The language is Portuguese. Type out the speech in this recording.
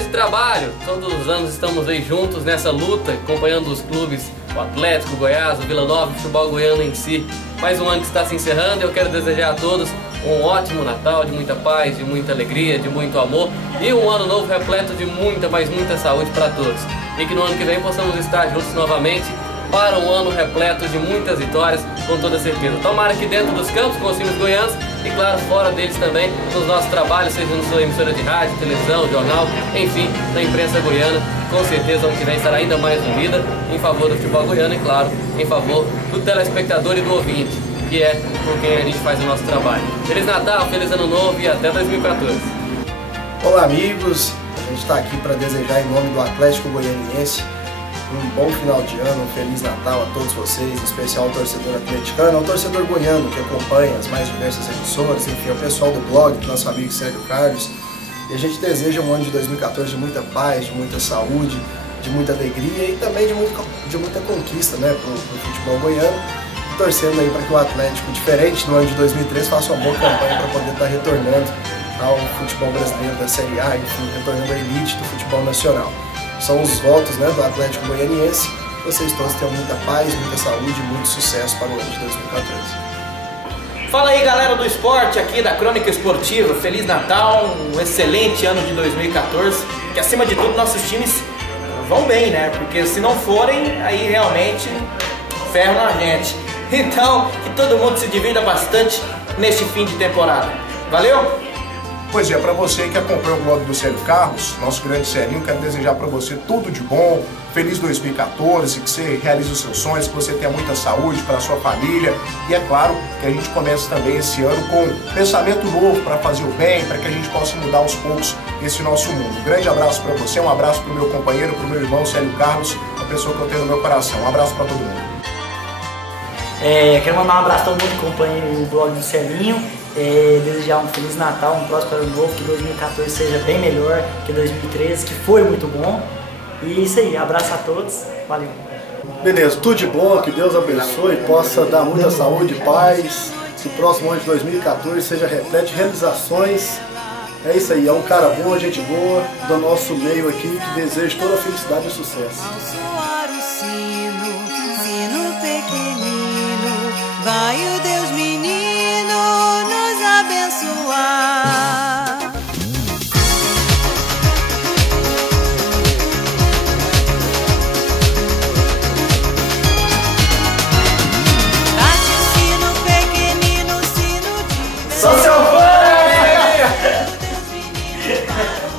companheiros de trabalho, todos os anos estamos aí juntos nessa luta, acompanhando os clubes, o Atlético, o Goiás, o Vila Nova, o futebol goiano em si. Mais um ano que está se encerrando e eu quero desejar a todos um ótimo Natal, de muita paz, de muita alegria, de muito amor e um ano novo repleto de muita, mas muita saúde para todos. E que no ano que vem possamos estar juntos novamente para um ano repleto de muitas vitórias, com toda certeza. Tomara que dentro dos campos, com os times goianos e claro, fora deles também, nos nossos trabalhos, seja na sua emissora de rádio, televisão, jornal, enfim, na imprensa goiana. Com certeza, ano que vem estará ainda mais unida em favor do futebol goiano e claro, em favor do telespectador e do ouvinte, que é com quem a gente faz o nosso trabalho. Feliz Natal, Feliz Ano Novo e até 2014. Olá amigos, a gente está aqui para desejar em nome do Atlético Goianiense um bom final de ano, um Feliz Natal a todos vocês, em especial ao torcedor atleticano, ao torcedor goiano que acompanha as mais diversas emissoras, enfim, ao pessoal do blog, do nosso amigo Sérgio Carlos. E a gente deseja um ano de 2014 de muita paz, de muita saúde, de muita alegria e também de muita conquista, né, para o futebol goiano. E torcendo aí para que o Atlético, diferente do ano de 2013, faça uma boa campanha para poder estar retornando ao futebol brasileiro da Série A, enfim, retornando à elite do futebol nacional. São os votos, né, do Atlético Goianiense. Vocês todos tenham muita paz, muita saúde e muito sucesso para o ano de 2014. Fala aí galera do esporte aqui da Crônica Esportiva, Feliz Natal, um excelente ano de 2014, que acima de tudo nossos times vão bem, né, porque se não forem, aí realmente ferram a gente. Então, que todo mundo se divirta bastante neste fim de temporada. Valeu? Pois é, para você que acompanha o blog do Sérgio Carlos, nosso grande Sérgio, quero desejar para você tudo de bom, feliz 2014, que você realize os seus sonhos, que você tenha muita saúde para a sua família e é claro que a gente comece também esse ano com um pensamento novo para fazer o bem, para que a gente possa mudar aos poucos esse nosso mundo. Um grande abraço para você, um abraço para o meu companheiro, para o meu irmão Sérgio Carlos, a pessoa que eu tenho no meu coração. Um abraço para todo mundo. Quero mandar um abraço a todo mundo que acompanha o blog do Celinho. Desejar um Feliz Natal, um próspero ano novo, que 2014 seja bem melhor que 2013, que foi muito bom. E isso aí, abraço a todos, valeu. Beleza, tudo de bom, que Deus abençoe, possa dar muita saúde e paz, que o próximo ano de 2014 seja repleto de realizações. É isso aí, é um cara bom, gente boa, do nosso meio aqui, que deseja toda a felicidade e sucesso. Ao soar o sino pequenino, vai o Deus menino nos abençoar. Bate o sino pequenino, sino de... Só seu fã! Deus menino.